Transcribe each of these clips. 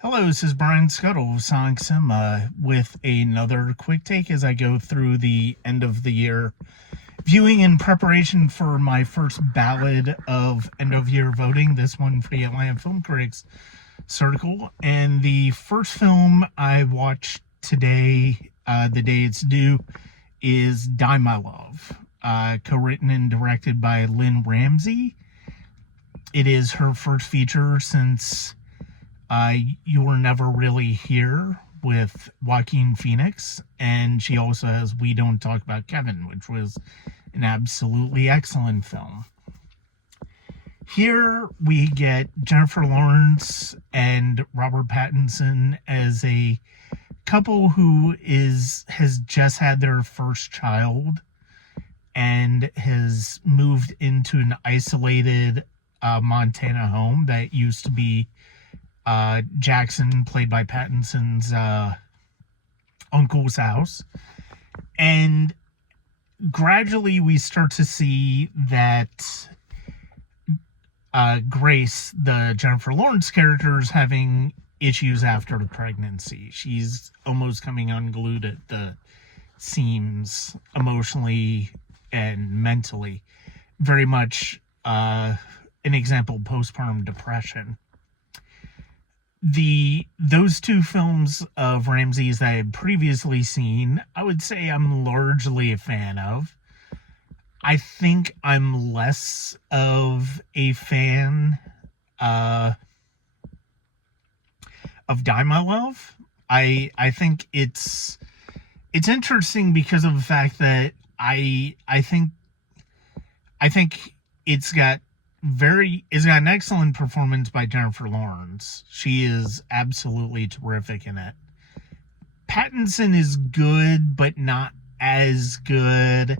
Hello, this is Brian Scuttle of Sonic Cinema with another quick take as I go through the end of the year viewing in preparation for my first ballot of end of year voting, this one for the Atlanta Film Critics Circle. And the first film I watched today, the day it's due, is Die My Love, co-written and directed by Lynne Ramsay. It is her first feature since You Were Never Really Here with Joaquin Phoenix, and she also has We Don't Talk About Kevin, which was an absolutely excellent film. Here we get Jennifer Lawrence and Robert Pattinson as a couple who has just had their first child and has moved into an isolated Montana home that used to be Jackson, played by Pattinson's uncle's house. And gradually we start to see that Grace, the Jennifer Lawrence character, is having issues after the pregnancy. She's almost coming unglued at the seams, emotionally and mentally. Very much an example of postpartum depression. Those two films of Ramsay's that I had previously seen, I would say I'm largely a fan of. I think I'm less of a fan of Die My Love. I think it's interesting because of the fact that I think it's got an excellent performance by Jennifer Lawrence. She is absolutely terrific in it. Pattinson is good, but not as good.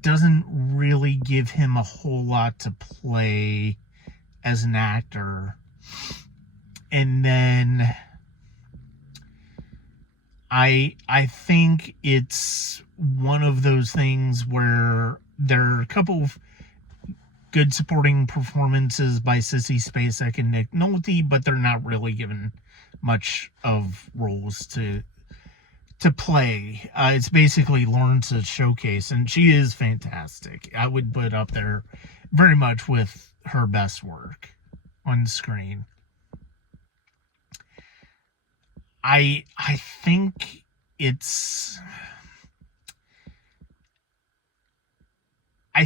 Doesn't really give him a whole lot to play as an actor. And then I think it's one of those things where there are a couple of good supporting performances by Sissy Spacek and Nick Nolte, but they're not really given much of roles to play. It's basically Lawrence's showcase, and she is fantastic. I would put up there very much with her best work on screen. I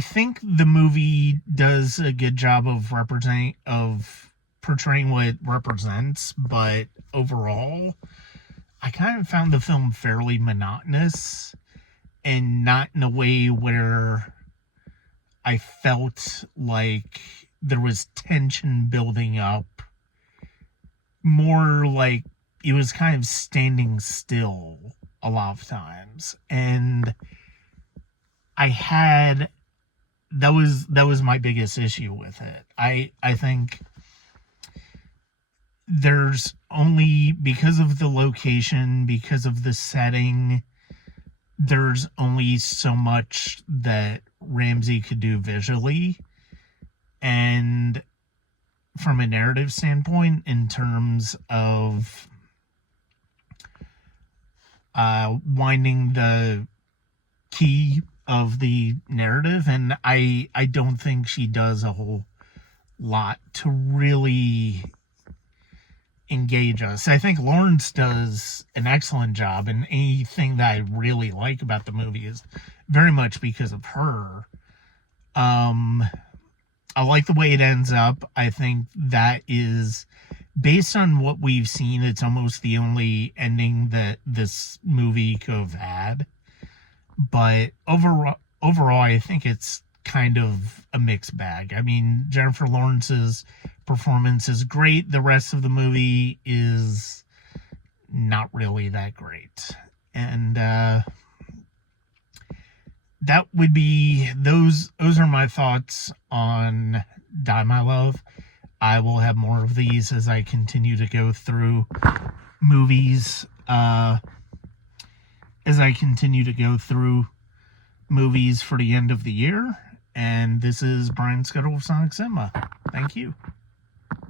think the movie does a good job of portraying what it represents, but overall, I kind of found the film fairly monotonous, and not in a way where I felt like there was tension building up. More like it was kind of standing still a lot of times, and that was my biggest issue with it. I think there's only, because of the location, because of the setting, there's only so much that Ramsay could do visually. And from a narrative standpoint, in terms of winding the key of the narrative, and I don't think she does a whole lot to really engage us. I think Lawrence does an excellent job, and anything that I really like about the movie is very much because of her. I like the way it ends up. I think that is, based on what we've seen, it's almost the only ending that this movie could have had. But overall, I think it's kind of a mixed bag. I mean, Jennifer Lawrence's performance is great. The rest of the movie is not really that great. And that would be, those are my thoughts on Die My Love. I will have more of these as I continue to go through movies. For the end of the year. And this is Brian Scuttle of Sonic Cinema. Thank you.